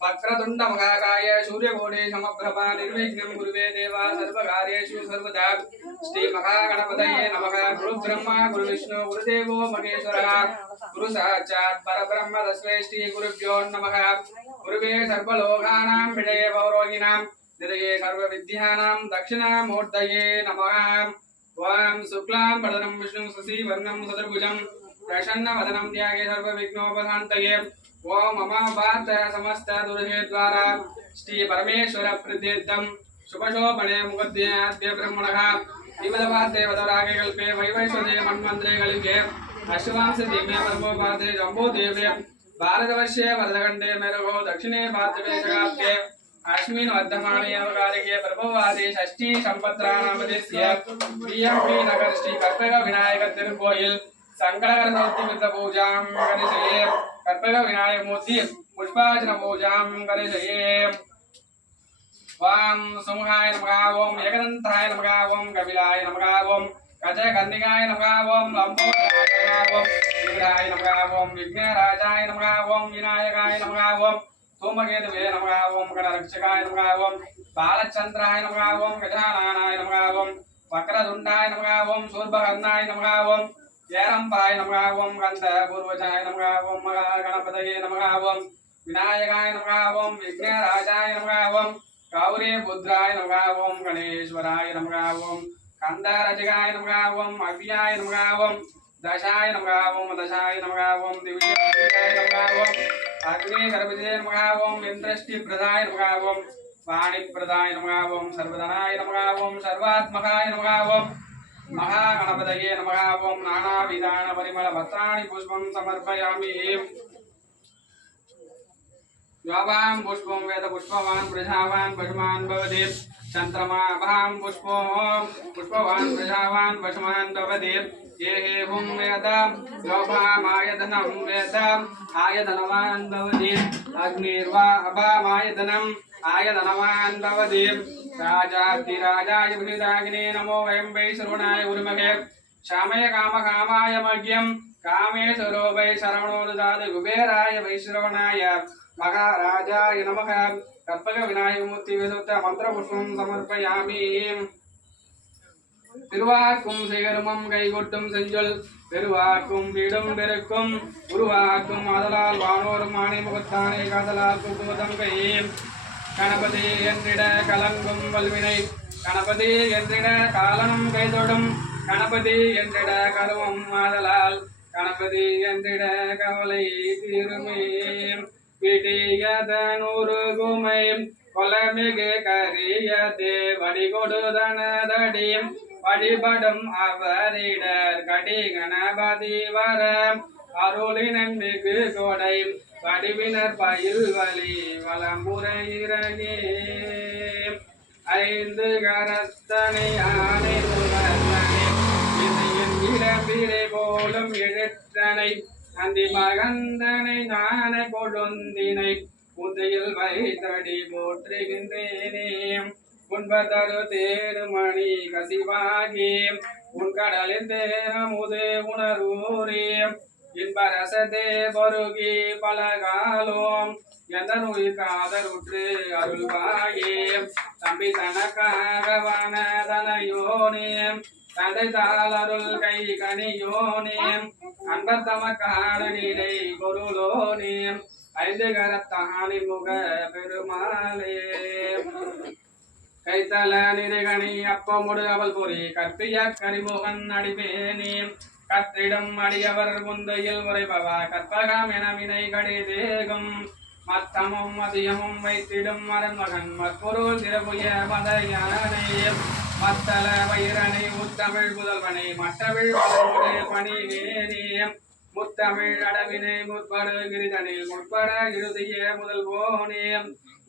वक्रतुंड महाकाय सूर्यकोटि समप्रभा निर्विघ्नं कुरुवे देवा सर्वकार्येषु सर्वदा श्री महागणपतये नमः। गुरु ब्रह्मा गुरु विष्णु गुरुदेवो महेश्वरः गुरु साक्षात् परब्रह्म तस्मै श्री गुरुभ्यो नमः। गुरुवे सर्वलोकानां विजये पौरोहिणां निधये सर्वविद्यानां दक्षिणामूर्तये नमः। ओम शुक्लां वरदं विष्णुं शशिवर्णं चतुर्भुजं प्रसन्नवदनं ध्याये सर्वविघ्नोपशान्तये। ओम अमावात समस्त दुर्गे द्वारा श्री परमेश्वर प्रतीर्थम शुभशोभने मुखद्याद्य ब्रह्मणः विमलवाते वदरागे कल्पे वैवैश्वदे मन्वन्त्रे कलिके अश्वांस दिव्य परमोपाते जम्बूदेवे भारतवर्षे वरदखण्डे मेरुगो दक्षिणे भारतदेशकाब्दे अस्मिन् वर्धमाने अवकारिके प्रभवादे षष्ठी संवत्सराणामदेस्य बीएमपी नगर श्री कर्पग विनायक तिरुकोयिल संकलकर चौथी पूजां करिष्ये। कर्पग विनायक मूर्ति पुष्पार्चन पूजां करिष्ये। ओम सुमुखाय नमः। ओम एकदंताय नमः। ओम कपिलाय नमः। ओम गजकर्णिकाय नमः। ओम लंबोदराय नमः। ओम विग्रहाय नमः। ओम विघ्नराजाय नमः। ओम विनायकाय नमः। ओम धूमकेतवे नमः। ओम गणरक्षकाय नमः। ओम बालचंद्राय नमः। ओम गजाननाय नमः। ओम वक्रतुंडाय नमः। ओम शूर्पकर्णाय नमः। ओम जयरंबाय नमः। ओम गंधपूर्वजाय नमः। ओम महागणपतये नमः। ओम विनायकाय नमः। ओम विघ्नराजाय नमः। ओम गौरीपुत्राय नमः। ओम गणेश्वराय नमः। ओम कंदरजगाय नमः। ओम अव्याय नमः। ओम दशाय नमः। ओम दशाय नमः। ओम दिव्याय नमः। ओम अग्निगर्भजे नमः। ओम इंद्रष्टिप्रदाय नमः। ओम वाणिप्रदाय नमः। ओम सर्वधनाय नमः। ओम सर्वात्मकाय नमः। ओम महागणपतये नमः। ओम नानाविधान परिमल पत्राणि पुष्पं समर्पयामि। योवां पुष्पं वेद पुष्पवान् प्रजावान् पशुमान् भवति। चन्द्रमा भां पुष्पवान् प्रजावान् पशुमान् भवति। ये हेवं वेद योभामायतनं वेद आयतनवान् भवति। अग्निर्वा अभामायतनम् आयतनवान् भवति। राजाधिराजाय विनिदागिने नमो वयं वै श्रवणाय उर्महे। श्यामय कामकामाय मह्यं कामेश्वरो वै शरणो ददाति। कुबेराय वै श्रवणाय महाराजाय नमः। कर्पग विनायक मूर्ति वेदोक्त मंत्र पुष्पं समर्पयामि। திருவாக்கும் சேகரமம் கைகொட்டும் செஞ்சொல் பெருவாக்கும் வீடும் பெருக்கும் உருவாக்கும் ஆதலால் வானோரும் ஆணை முகத்தானே காதலால் குங்குமதம் கை கணபதி என்றிட கலங்கும் வல்வினை கணபதி என்றிட காலனும் கைதொடும் கணபதி என்றிட கருமம் ஆதலால் கணபதி என்றிட கவலை தீருமே. பிடியதனூறு குமை கொலமிகு கரியதே வடிகொடுதனதடி வழிபடும் அவரிடர் கடி கணபதி வர அருளினன் மிகு கொடை வடிவினர் பயில் வலி வலம்புரையிறகே. ஐந்து கரத்தனை ஆனை முகத்தனை இசையின் இடம்பிரை போலும் எழுத்தனை அந்தி மகந்தனை நானை கொழுந்தினை புதையில் வைத்தடி போற்றுகின்றேனே. உன்பதரு தேருமணி கசிவாகி உன் கடலில் தேரமுதே உணர்வூரே. இன்பரசதே பருகி பலகாலோம் எந்த நோய் காதருற்று அருள்வாயே. தம்பி தனக்காக வனதனையோனே தந்தை தாள் அருள் கை கனியோனே. அன்பர் தமக்கான நிலை பொருளோனே ஐந்து கரத்தானி முக பெருமாளே. கைத்தல நிறைகணி அப்பமுடு அவள் பொறி கற்பிய கரிமுகன் அடிபேனே. கற்றிடம் அடியவர் முந்தையில் உரைபவா கற்பகம் என வினை கடி தேகம் மத்தமும் அதியமும் வைத்திடும் மரன்மகன் மற்பொருள் திரபுய மத யானை மத்தள வயிறனை முத்தமிழ் புதல்வனை மற்றவிழ் பணிவேனே. முத்தமிழ் அடவினை முற்படு கிரிதனில் முற்பட இறுதிய முதல்வோனே.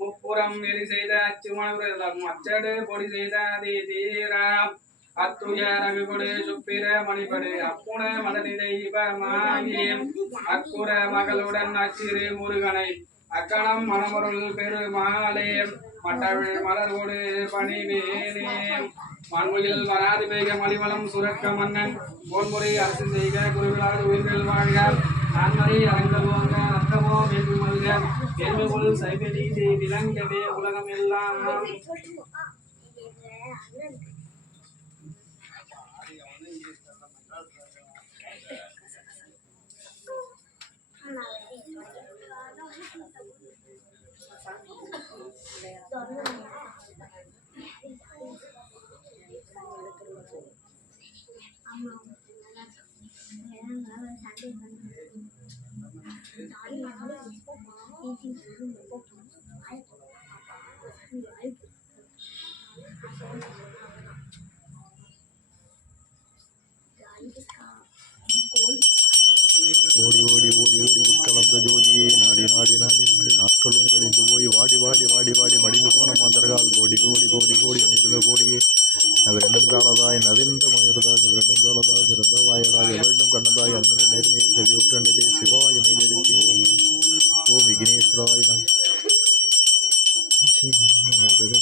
முப்புறம் எரி செய்த அச்சுமணம் அச்சடு பொடி செய்த அதி தீரா அத்துயரகு கொடு சுப்பிர மணிபடு அப்புண மதனிதை இவமாகி அக்குற மகளுடன் அச்சிறு முருகனை அக்கணம் மணமருள் பெருமாளே. மட்டவிழ் மலர்கொடு பணிவேனே. மண்மொழியில் வராது பெய்க மலிவளம் சுரக்க மன்னன் போன்முறை அரசு செய்க குருவிழாது உயிர்கள் வாழ்க. நான்மறை அரங்கவோங்க அத்தவோ மேன்மல்க மேன்மைகொள் சைவநீதி விளங்கவே உலகமெல்லாம் ஓடி ஓடி ஓடி ஓடி உட்கலந்த ஜோதியே நாடி நாடி நாடி நாடி நாட்களும் கழிந்து போய் வாடி வாடி வாடி வாடி மடிந்து போன மாந்தர்கள் கோடி கோடி கோடி கோடி நிறுத கோடியே ரெண்டும் காலதாய் நவிந்த முயர்தாய் ரெண்டும் காலதாய் சிறந்த வாயதாய் வேண்டும் கண்ணதாய் அந்த நேர்மையை செவி உற்றண்டிலே சிவாய மைதெடுத்தி ஓம் ஓம் விக்னேஸ்வராய் தான் மோதக